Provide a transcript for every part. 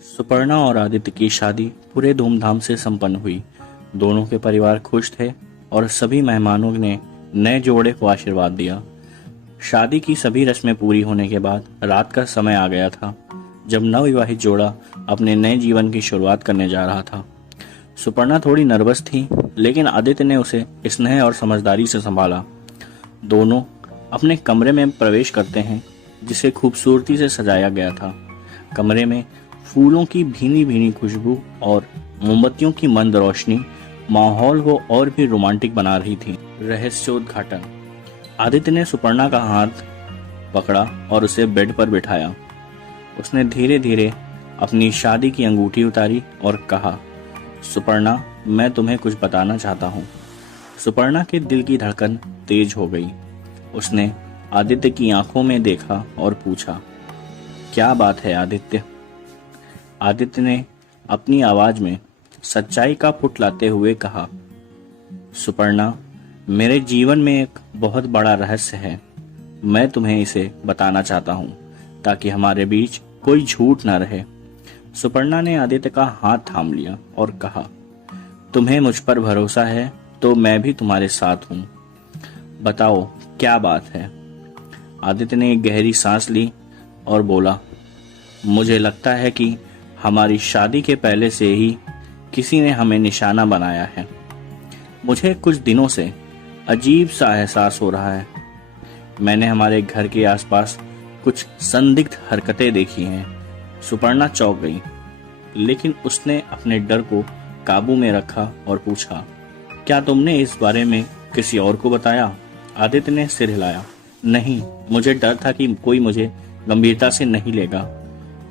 सुपर्णा और आदित्य की शादी पूरे धूमधाम से संपन्न हुई। दोनों के परिवार खुश थे और सभी मेहमानों ने नए जोड़े को आशीर्वाद दिया। शादी की सभी रस्में पूरी होने के बाद रात का समय आ गया था, जब नवविवाहित जोड़ा अपने नए जीवन की शुरुआत करने जा रहा था। सुपर्णा थोड़ी नर्वस थी, लेकिन आदित्य ने उसे स्नेह और समझदारी से संभाला। दोनों अपने कमरे में प्रवेश करते हैं, जिसे खूबसूरती से सजाया गया था। कमरे में फूलों की भीनी भीनी खुशबू और मोमबत्तियों की मंद रोशनी माहौल को और भी रोमांटिक बना रही थी। रहस्योद्घाटन। आदित्य ने सुपर्णा का हाथ पकड़ा और उसे बेड पर बिठाया। उसने धीरे धीरे अपनी शादी की अंगूठी उतारी और कहा, सुपर्णा, मैं तुम्हें कुछ बताना चाहता हूँ। सुपर्णा के दिल की धड़कन तेज हो गई। उसने आदित्य की आंखों में देखा और पूछा, क्या बात है आदित्य? आदित्य ने अपनी आवाज में सच्चाई का फुट लाते हुए कहा, सुपर्णा, मेरे जीवन में एक बहुत बड़ा रहस्य है। मैं तुम्हें इसे बताना चाहता हूँ ताकि हमारे बीच कोई झूठ ना रहे। सुपर्णा ने आदित्य का हाथ थाम लिया और कहा, तुम्हें मुझ पर भरोसा है तो मैं भी तुम्हारे साथ हूँ। बताओ, क्या बात है? आदित्य ने एक गहरी सांस ली और बोला, मुझे लगता है कि हमारी शादी के पहले से ही किसी ने हमें निशाना बनाया है। मुझे कुछ दिनों से अजीब सा एहसास हो रहा है। मैंने हमारे घर के आसपास कुछ संदिग्ध हरकतें देखी हैं। सुपर्णा चौंक गई, लेकिन उसने अपने डर को काबू में रखा और पूछा, क्या तुमने इस बारे में किसी और को बताया? आदित्य ने सिर हिलाया, नहीं, मुझे डर था कि कोई मुझे गंभीरता से नहीं लेगा।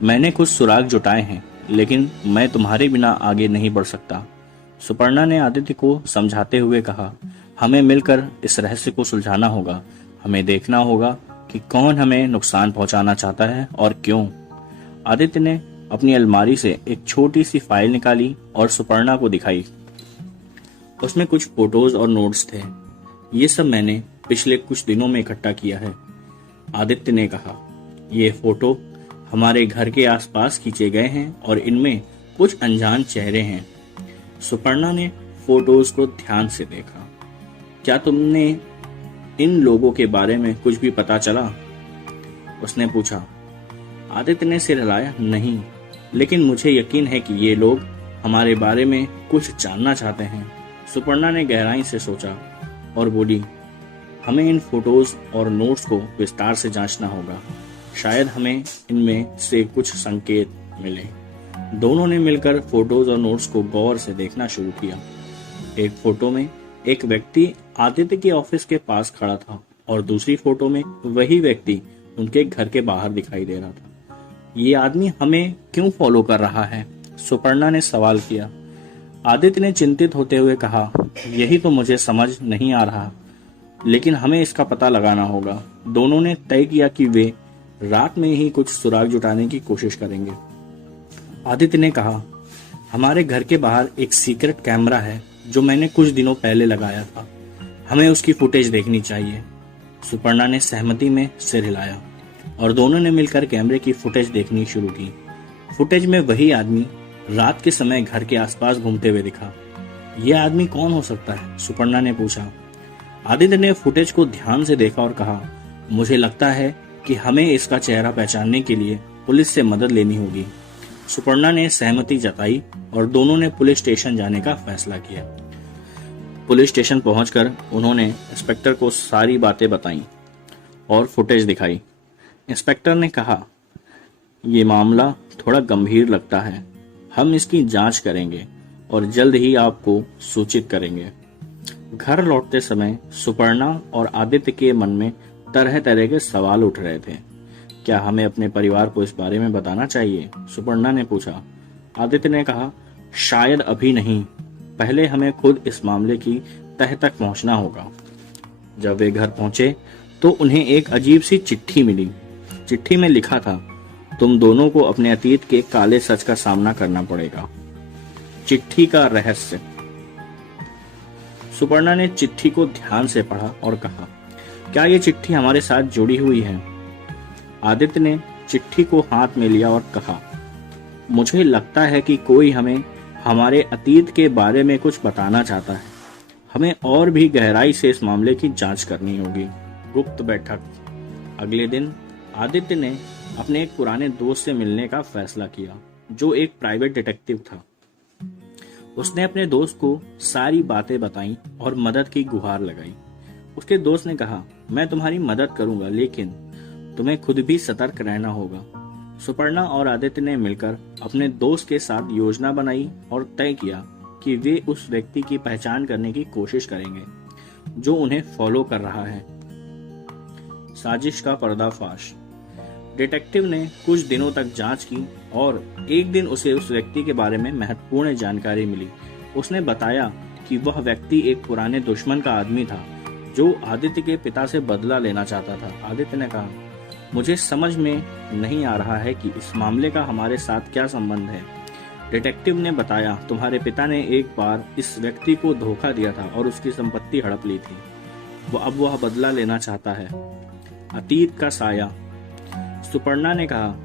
मैंने कुछ सुराग जुटाए हैं, लेकिन मैं तुम्हारे बिना आगे नहीं बढ़ सकता। सुपर्णा ने आदित्य को समझाते हुए कहा, हमें मिलकर इस रहस्य को सुलझाना होगा। हमें देखना होगा कि कौन हमें नुकसान पहुंचाना चाहता है और क्यों। आदित्य ने अपनी अलमारी से एक छोटी सी फाइल निकाली और सुपर्णा को दिखाई। उसमें कुछ फोटोज और नोट्स थे। ये सब मैंने पिछले कुछ दिनों में इकट्ठा किया है, आदित्य ने कहा। ये फोटो हमारे घर के आसपास खींचे गए हैं और इनमें कुछ अनजान चेहरे हैं। सुपर्णा ने फोटोज को ध्यान से देखा। क्या तुमने इन लोगों के बारे में कुछ भी पता चला? उसने पूछा। आदित्य ने सिर हिलाया, नहीं, लेकिन मुझे यकीन है कि ये लोग हमारे बारे में कुछ जानना चाहते हैं। सुपर्णा ने गहराई से सोचा और बोली, हमें इन फोटोज और नोट्स को विस्तार से जांचना होगा। शायद हमें इनमें से कुछ संकेत मिले। दोनों ने मिलकर फोटोज और नोट्स को गौर से देखना शुरू किया। एक फोटो में एक व्यक्ति आदित्य के ऑफिस के पास खड़ा था और दूसरी फोटो में वही व्यक्ति उनके घर के बाहर दिखाई दे रहा था। ये आदमी हमें क्यों फॉलो कर रहा है? सुपर्णा ने सवाल किया। आदित्य ने चिंतित होते हुए कहा, यही तो मुझे समझ नहीं आ रहा, लेकिन हमें इसका पता लगाना होगा। दोनों ने तय किया कि वे रात में ही कुछ सुराग जुटाने की कोशिश करेंगे। आदित्य ने कहा, हमारे घर के बाहर एक सीक्रेट कैमरा है जो मैंने कुछ दिनों पहले लगाया था। हमें उसकी फुटेज देखनी चाहिए। सुपर्णा ने सहमति में सिर हिलाया और दोनों ने मिलकर कैमरे की फुटेज देखनी शुरू की। फुटेज में वही आदमी रात के समय घर के आसपास घूमते हुए दिखा। यह आदमी कौन हो सकता है? सुपर्णा ने पूछा। आदित्य ने फुटेज को ध्यान से देखा और कहा, मुझे लगता है कि हमें इसका चेहरा पहचानने के लिए पुलिस से मदद लेनी होगी। सुपर्णा ने सहमति जताई और दोनों ने पुलिस स्टेशन जाने का फैसला किया। पुलिस स्टेशन पहुंचकर उन्होंने इंस्पेक्टर को सारी बातें बताईं और फुटेज दिखाई। इंस्पेक्टर ने कहा, ये मामला थोड़ा गंभीर लगता है। हम इसकी जांच करेंगे और जल्द ही आपको सूचित करेंगे। घर लौटते समय सुपर्णा और आदित्य के मन में तरह तरह के सवाल उठ रहे थे। क्या हमें अपने परिवार को इस बारे में बताना चाहिए? सुपर्णा ने पूछा। आदित्य ने कहा, शायद अभी नहीं, पहले हमें खुद इस मामले की तह तक पहुंचना होगा। जब वे घर पहुंचे तो उन्हें एक अजीब सी चिट्ठी मिली। चिट्ठी में लिखा था, तुम दोनों को अपने अतीत के काले सच का सामना करना पड़ेगा। चिट्ठी का रहस्य। सुपर्णा ने चिट्ठी को ध्यान से पढ़ा और कहा, क्या ये चिट्ठी हमारे साथ जुड़ी हुई है? आदित्य ने चिट्ठी को हाथ में लिया और कहा, मुझे लगता है कि कोई हमें हमारे अतीत के बारे में कुछ बताना चाहता है। हमें और भी गहराई से इस मामले की जांच करनी होगी। गुप्त बैठक। अगले दिन आदित्य ने अपने एक पुराने दोस्त से मिलने का फैसला किया, जो एक प्राइवेट डिटेक्टिव था। उसने अपने दोस्त को सारी बातें बताई और मदद की गुहार लगाई। उसके दोस्त ने कहा, मैं तुम्हारी मदद करूंगा, लेकिन तुम्हें खुद भी सतर्क रहना होगा। सुपर्णा और आदित्य ने मिलकर अपने दोस्त के साथ योजना बनाई और तय किया कि वे उस व्यक्ति की पहचान करने की कोशिश करेंगे जो उन्हें फॉलो कर रहा है। साजिश का पर्दाफाश। डिटेक्टिव ने कुछ दिनों तक जांच की और एक दिन उसे उस व्यक्ति के बारे में महत्वपूर्ण जानकारी मिली। उसने बताया कि वह व्यक्ति एक पुराने दुश्मन का आदमी था जो आदित्य के पिता से बदला लेना चाहता था। आदित्य ने कहा, मुझे समझ में नहीं आ रहा है कि इस मामले का हमारे साथ क्या संबंध है। डिटेक्टिव ने बताया, तुम्हारे पिता ने एक बार इस व्यक्ति को धोखा दिया था और उसकी संपत्ति हड़प ली थी। अब वह बदला लेना चाहता है। अतीत का साया। सुपर्णा ने कहा,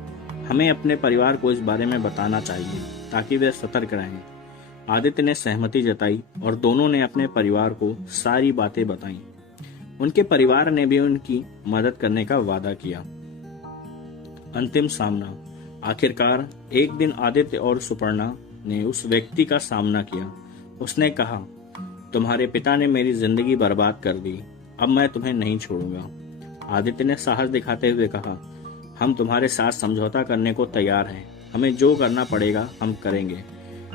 हमें अपने परिवार को इस बारे में बताना चाहिए ताकि वे सतर्क रहें। आदित्य ने सहमति जताई और दोनों ने अपने परिवार को सारी बातें बताईं। उनके परिवार ने भी उनकी मदद करने का वादा किया। अंतिम सामना। आखिरकार एक दिन आदित्य और सुपर्णा ने उस व्यक्ति का सामना किया। उसने कहा, तुम्हारे पिता ने मेरी जिंदगी बर्बाद कर दी, अब मैं तुम्हें नहीं छोड़ूंगा। आदित्य ने साहस दिखाते हुए कहा, हम तुम्हारे साथ समझौता करने को तैयार हैं, हमें जो करना पड़ेगा हम करेंगे।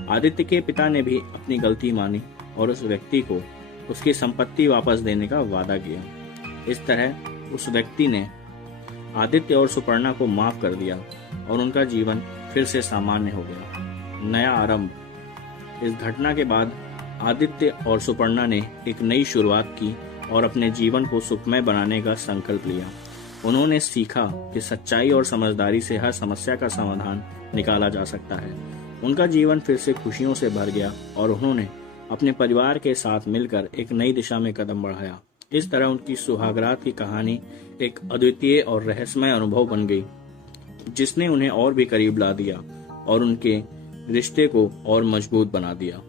आदित्य के पिता ने भी अपनी गलती मानी और उस व्यक्ति को उसकी संपत्ति वापस देने का वादा किया। इस तरह उस व्यक्ति ने आदित्य और सुपर्णा को माफ कर दिया और उनका जीवन फिर से सामान्य हो गया। नया आरंभ। इस घटना के बाद आदित्य और सुपर्णा ने एक नई शुरुआत की और अपने जीवन को सुखमय बनाने का संकल्प लिया। उन्होंने सीखा कि सच्चाई और समझदारी से हर समस्या का समाधान निकाला जा सकता है। उनका जीवन फिर से खुशियों से भर गया और उन्होंने अपने परिवार के साथ मिलकर एक नई दिशा में कदम बढ़ाया। इस तरह उनकी सुहागरात की कहानी एक अद्वितीय और रहस्यमय अनुभव बन गई, जिसने उन्हें और भी करीब ला दिया और उनके रिश्ते को और मजबूत बना दिया।